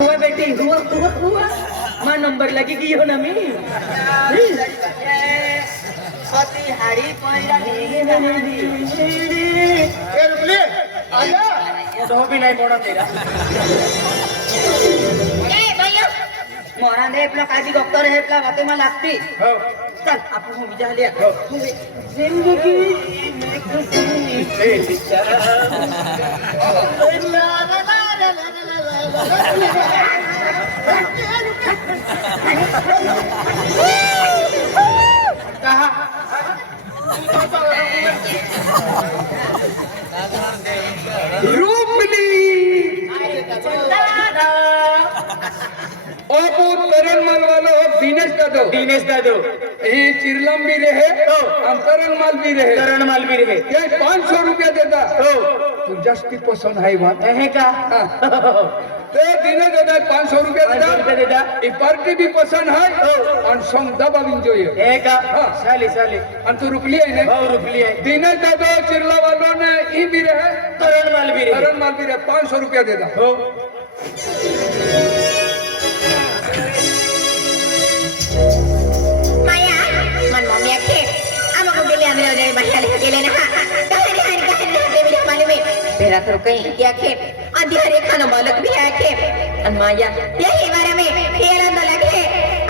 हुआ बेटी हुआ मां नंबर लगी की हो ना मी पति हाड़ी कोइरा ए रुपली आजा तो भी नहीं मोड़ा तेरा ए भैया मोरा दे आपला काजी डॉक्टर है आपला बाते में लागती हो चल आपण हो विचार लिया जिंदगी में खुशी रूपली ओपो तरनमाल वाला हो दिनेश दादो ये चिरलम भी रहे और तरनमाल भी रहे करण माल भी रहे ये 500 रुपया देता तू जास्ती पसंद है बात है का ते दिने दादा 500 रुपया 500 रुपया देता ये पार्टी भी पसंद है और सॉन्ग दबा एंजॉय है है का हाँ। साली और तू रुपली है ना बहुत रुपली है दिनेश दादो चिरला वालों ने ये भी रहे करण माल भी रहे तरनमाल भी रहे 500 रुपया देता हो माया मन मम्मी आखे आमको गेले आम्ही रे बाहेर गेले ना काय रे मालूम है मेरा तो कहीं क्या खे आधी हरे खाना बालक भी है खे अन माया यही बारे में खेला तो लगे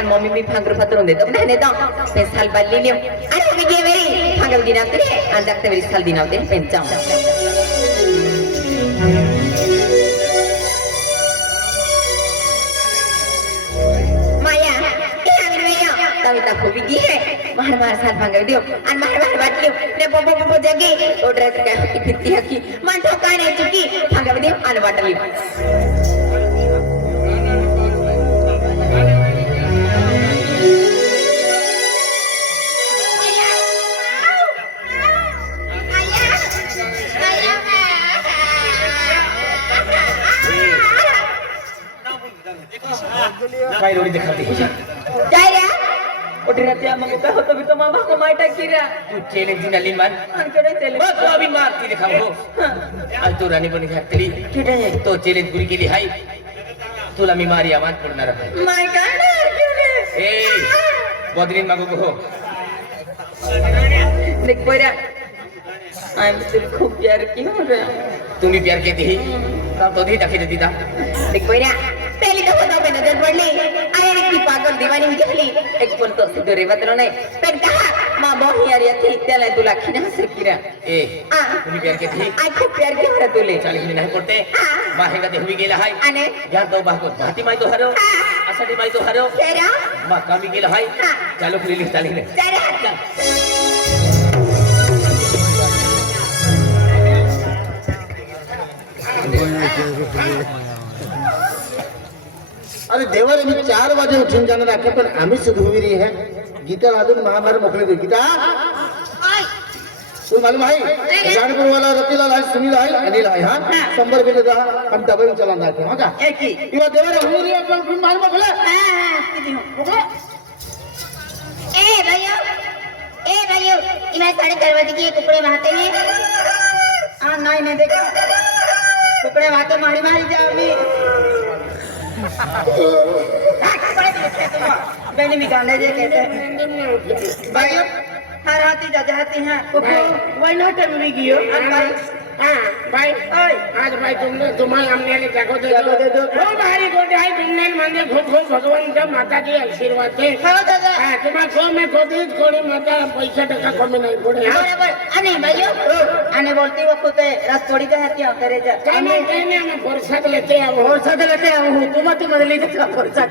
अन मम्मी भी फांगर पत्रों दे दो नहीं दो पेसाल बल्ली लियो अरे मैं ये मेरी फांगर दिन आते हैं आज तक मेरी साल दिन आते हैं पेंचाऊं माया ये आमिर भैया कविता को भी दी है बार साल फांगर दियो अन बार बात लियो ने बो जगे तो ड्रेस क्या की फिरती है की मन ठोकाने चुकी फांगर दियो अन बात लियो काय रोडी दिखाती जाय रे उठराते आमको का होतो भी तो मामा को माइटा किरा तू चैलेंज दिनाली मान अनकडे चले बस तू अभी मारती दिखाव हो आज तू राणी बनी घातली किडे तो चॅलेंज पुरी केली हाय तुला मी मारी आवाज पडणार आहे माय गॉड किडे ए बदरीन मागो हो देख पोरा आई एम तुझे खूप प्यार की हो रे तुम्ही प्यार केती ही तो दी टाकी देती ता देख पोरा पहली दफा पे नजर पड़ली अरे की पागल दीवानी में देखली एक पल तो सिद्धो रे बतलो नहीं पर कहा मां बहुत यार थी त्याला तुला खिना सकीरा ए आ तुम्ही प्यार केती ही आई खूप प्यार की हो तुले चालीस मी नाही पडते हा. बाहेर का देवी गेला हाय अने या तो बाको भाती माय तो हरो असाठी माय तो हरो तेरा बा कामी गेला हाय हा. चालो पुरी लिस्ट आली ने तेरे हाथ अरे देवारे मी 4 वाजे उठून जाणार आहे पण आम्ही सुधुविरी है गीता अजून महाभारत मोकळे दे गीता तू मालूम है जानपुर वाला रतीलाल है सुनील है अनिल है हां 100 रुपये दे हम दबाई चला जाते हैं का एक ही इवा देवारे हुरी है पण फिर मालूम मोकळे ए भैया मैं साढ़े दरवाजे के टुकड़े मारते हैं हाँ नहीं देखा टुकड़े मारते मारी जाओगी मैंने भी गाने जे कहते हैं भाई हर हाथी जाती हैं वही नोट में गियो भाई हाँ भाई आज भाई तुम्हारे हमने जागो दे दो ओ भारी गोडाई तुमने मांगे खूब भगवान का माता की आशीर्वाद थे हाँ दादा हाँ तुम्हारे सो में खोदी थोड़ी माता पैसा टका कमी नहीं पड़े बराबर अने भाइयों अने बोलती वो खुद रस थोड़ी जाती है तेरे जा कहने हम फुर्सत लेते हैं वो हूँ तुम ती मदली देता फरसात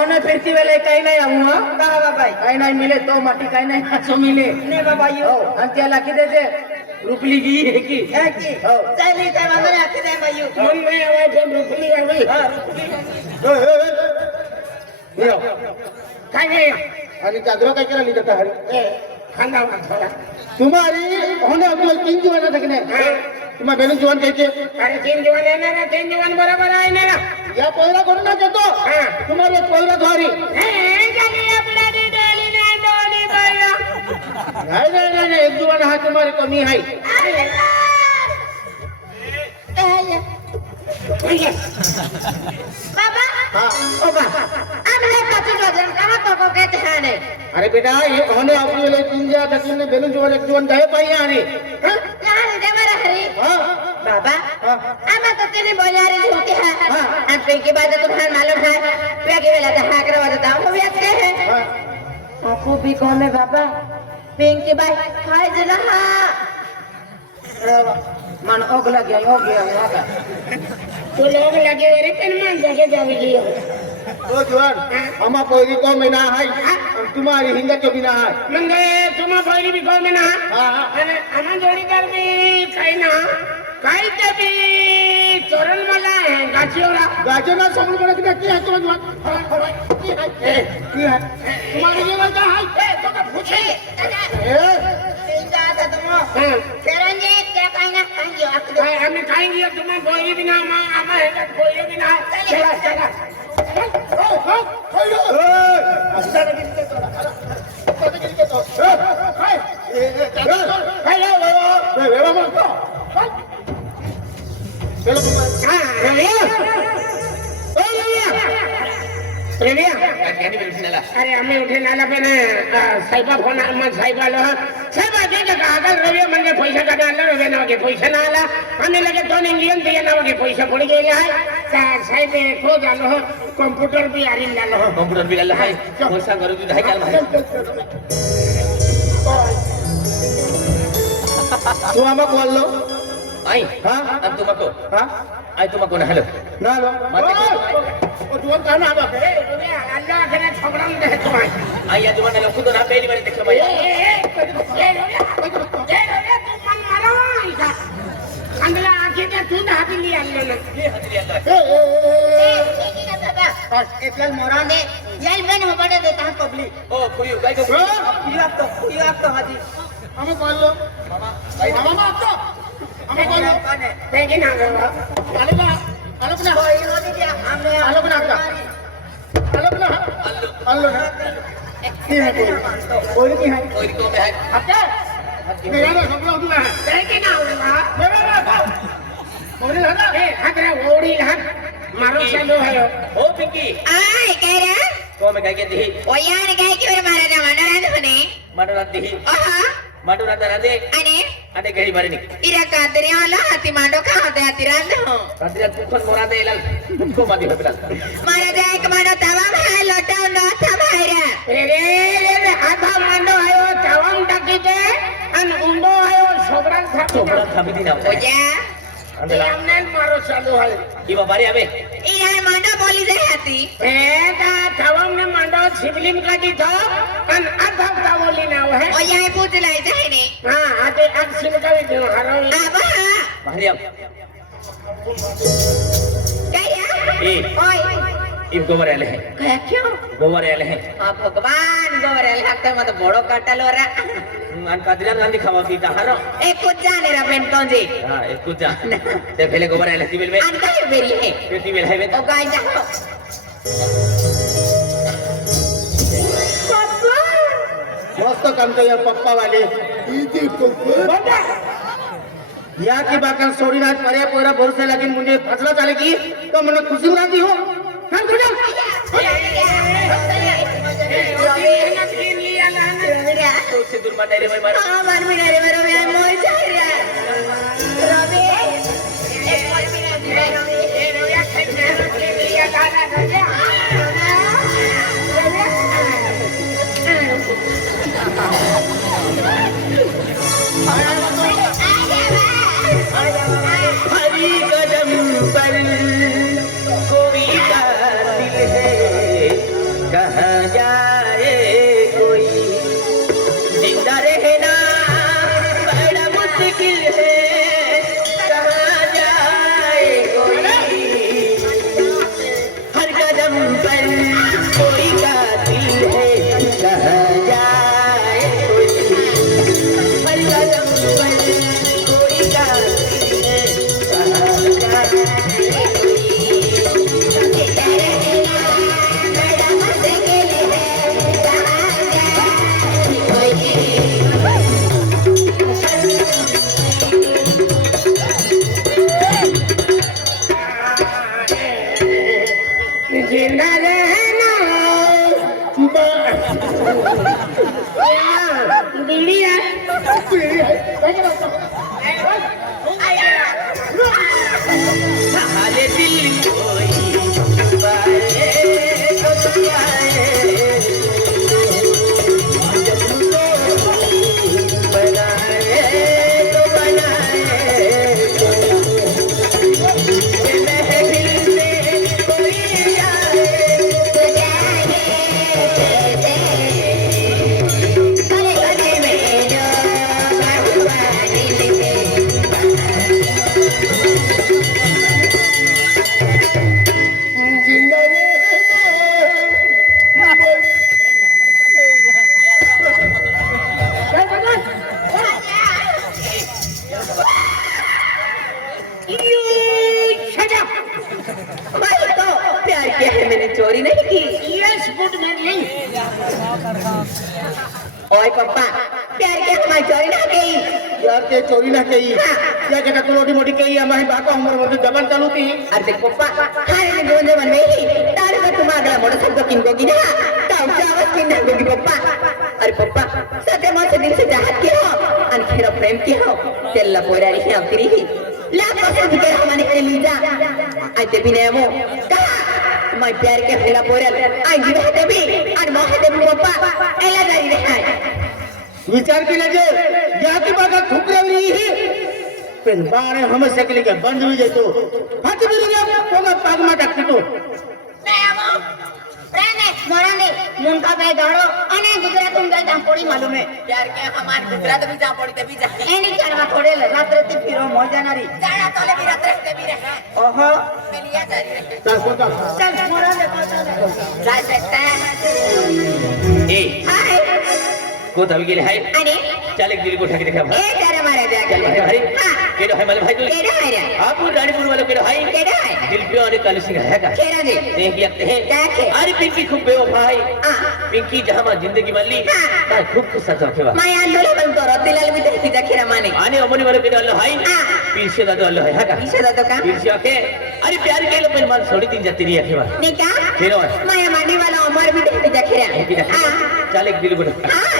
ओने फिरती वेले काही नाही आऊ कहा भाई काही नाही मिले तो माटी काही नाही असो मिले ने भाइयों आणि त्याला किती दे रुपली गी है की चली जाए वाले आते जाए भाइयों मन में आवाज जब रुकली है भाई काय नाही आणि चादरा काय केला लिहिता हरी खाना थोड़ा तुम्हारी होने आपल्याला 3 जीवन आहे की नाही तुम्हा बेन जीवन कहते अरे 3 जवान येणार ना 3 जवान बरोबर आहे ना या पहिला करून ना देतो तुम्हाला पहिला धारी जाने अपना दी डोली ना डोली भैया नाही एक जीवन हा तुम्हाला कमी आहे बाबा हाँ ओ बा अब है कच्ची वजन कहाँ तो को कहते हैं ने अरे बेटा ये कहने आपके लिए तीन ने बेलून जो एक जोन दे पाई आने यहाँ दे मेरा हरी हाँ बाबा हाँ अब तो तेरे बोलारे झूठी है हाँ। अब पे बात तुम्हारे मालूम है वे के वेला तो हाकरा वाला दाम भी अच्छे हैं हाँ आपको भी कौन है बाबा पिंक की बाई हाय जना मन ओग लग गया वहाँ का तो लोग लगे रे पेन मान जाके जावे लियो तो जुआन हम कोई को में ना है तुम्हारी हिंदा के बिना है मंगे तुम बोली भी को में ना हाँ अरे हम जोड़ी कर भी काई ना काई के भी चोरन वाला है गाछियोरा गाजर ना सब बड़े के क्या है तो जुआन की है तुम्हारी ये वाला है तो का पूछे चिंता था तुम हां तेरंगे क्या कहना खाएंगे आप हमें खाएंगे तुम बोली भी ना हम है बोली भी ना चला चला अरे हमें उठे नाला पे साहिबा फोन साहिबा लो साहिबा दे का अगर रवि मंगे पैसा का डाल रवि ना के पैसा ना आला हमें लगे तो इंडियन दिए ना के पैसा पड़ गए है साहिब खो जालो कंप्यूटर भी आरी लालो कंप्यूटर भी लाला है पैसा करो तू ढाई काल भाई तू आमा बोल लो आई हाँ अब तुमको हाँ आई तुमको ना हेलो ना लो ओ जुआन का ना आबा रवि अल्लाह के छोकरा ने दे तुम आई आज मैंने खुद ना पहली बार देखा भाई तू मन मारो ऐसा अंदर आके के तू हाथ लिया ले ये हजरी अंदर एकल मोरा ने यही मैंने बड़े देता है पब्लिक ओ कोई गाय को ये आप तो हाजी हमें बोल लो मामा आप तो हमें बोल लो देखी ना आलोकना आलोकना हमने आलोकना आपका आलोकना आलोकना की है कोई की है कोई को में है आपका मेरा ना सब लोग है देखी ना मेरा बोले ना ए हदरा ओड़ी हद मारो चलो है ओ पिंकी आए कह रहा को में गाय के दी ओ यार कह के मेरे मारा ना मंडरा ने बने माडो रात दी ओहा माडो रात रात दे अने अने गई बारे नी इरा कादरिया वाला हाथी मांडो का होते हाथी रांध हो रात रात कुखन मोरा दे लाल को मादी हो बिला मारा जाए कमांडो तवा है लोटा उंडो था भाईरा रे आधा मांडो आयो तवम टकी दे अन उंडो आयो छोकरा था छोकरा थामी दी ना ओ जा अंदला हमने मारो चलो है ई बारे आवे इरा मांडो बोली दे हाथी ए का तवम ने मांडो छिबलिम काटी था अन आधा तावली ना है ओ यहाँ पूछ लाई जाए ने हां आते अब सिम का भी दो हरो अब हाँ बाहरी अब क्या ए ओए ई गोबर आले है क्या क्यों गोबर आले है हाँ भगवान गोबर लगता मत बड़ो कटल हो रहा अन कादरिया गांधी खावा की हारो एक कुछ जाने रहा पेन कौन जी हां एक कुछ जा ते पहले गोबर आले सी बेल में अनका ही बेरी है पेटी बेल है में ओ गाय जाओ मस्त काम तो यार पप्पा वाले या की बात सोरी रात पर्या पोरा भरोसे लगी मुझे फसला चाले की तो मैंने खुशी उड़ाती हो काम कर तो से दूर मारे रे मार हाँ मान में रे मेरा मैं मोई जा रहा रवि एक मोई में रे रवि हरी कदम पर कोई कातिल है कहाँ जाए कोई जिंदा रहना बड़ा मुश्किल है कहाँ जाए कोई हर कदम पर कोई कातिल है कहाँ जाए कोई हर कदम पर कोई कातिल है कहाँ जाए जिंदा रहना बीड़ी है हाले दिल कोई दुबारे तो दुआए बनाए तो बनाए ये महफिल से कोई आए तो जाए गले गले में जो हुआ दिल में भाई तो प्यार किया है मैंने चोरी नहीं की यस गुड मॉर्निंग ओए पप्पा प्यार किया हमारी चोरी ना की यार ते चोरी ना कही क्या जगह तो मोटी मोटी कही हमारी बात हमर मध्य जबान चालू थी अरे देख पप्पा हारे में दोन जवान में तारे का तुम अगला मोड़ा सब तो किनको की ना ताऊ चावल किन होगी पप्पा अरे पप्पा सत्य मन से दिल से चाहत की हो अनखेरा प्रेम की हो तेल्ला पोरा रही है तेरी ही लाख कसम के हमारे के लीजा आते भी ने मो कहा मैं प्यार के फेला पोरल आई जी रहते भी और मोहते भी पप्पा एला जारी रहा विचार केला जे याती बागा ठुकरावली ही पण बाणे हम सकले के बंद हुई जातो हाथ बिरुगा कोगा पागमा टाकतो तो मुनका भाई गाड़ो अने गुजरात में गए पड़ी मालूम है प्यार के हमारे गुजरात भी जा पड़ी तभी जा एनी करवा थोड़े रात रात फिरो मजा नारी जाना तोले भी रात रहते भी रहे ओहो मिलिया जारी रहे चल कोता चल मोरा दे जा सकता है ए हाय को तभी गेले हाय अरे चल एक दिल को ठके देखा ए तेरा मारा जा चल भाई हां केडो है माले भाई तू केड़ा है रे आप रानीपुर वाले केडो है केड़ा है दिल पे आने काली सिंह है का केड़ा दे देख लगते हैं क्या के अरे पिंकी खूब बेवफाई हां पिंकी जहां मां जिंदगी मान ली ता खूब खुश था केवा मैं आंदोलन बन तो रतिलाल भी देखी जखीरा माने आने अमनी वाले केडो अल्लाह हाय हां पीछे दादो अल्लाह है का इसे दादो का पीछे के अरे प्यार के लिए मान छोड़ी तीन जाती रही है केवा नहीं क्या केडो मैं मानी वाला उमर भी देखी जखीरा हां चल एक दिल को ठके हां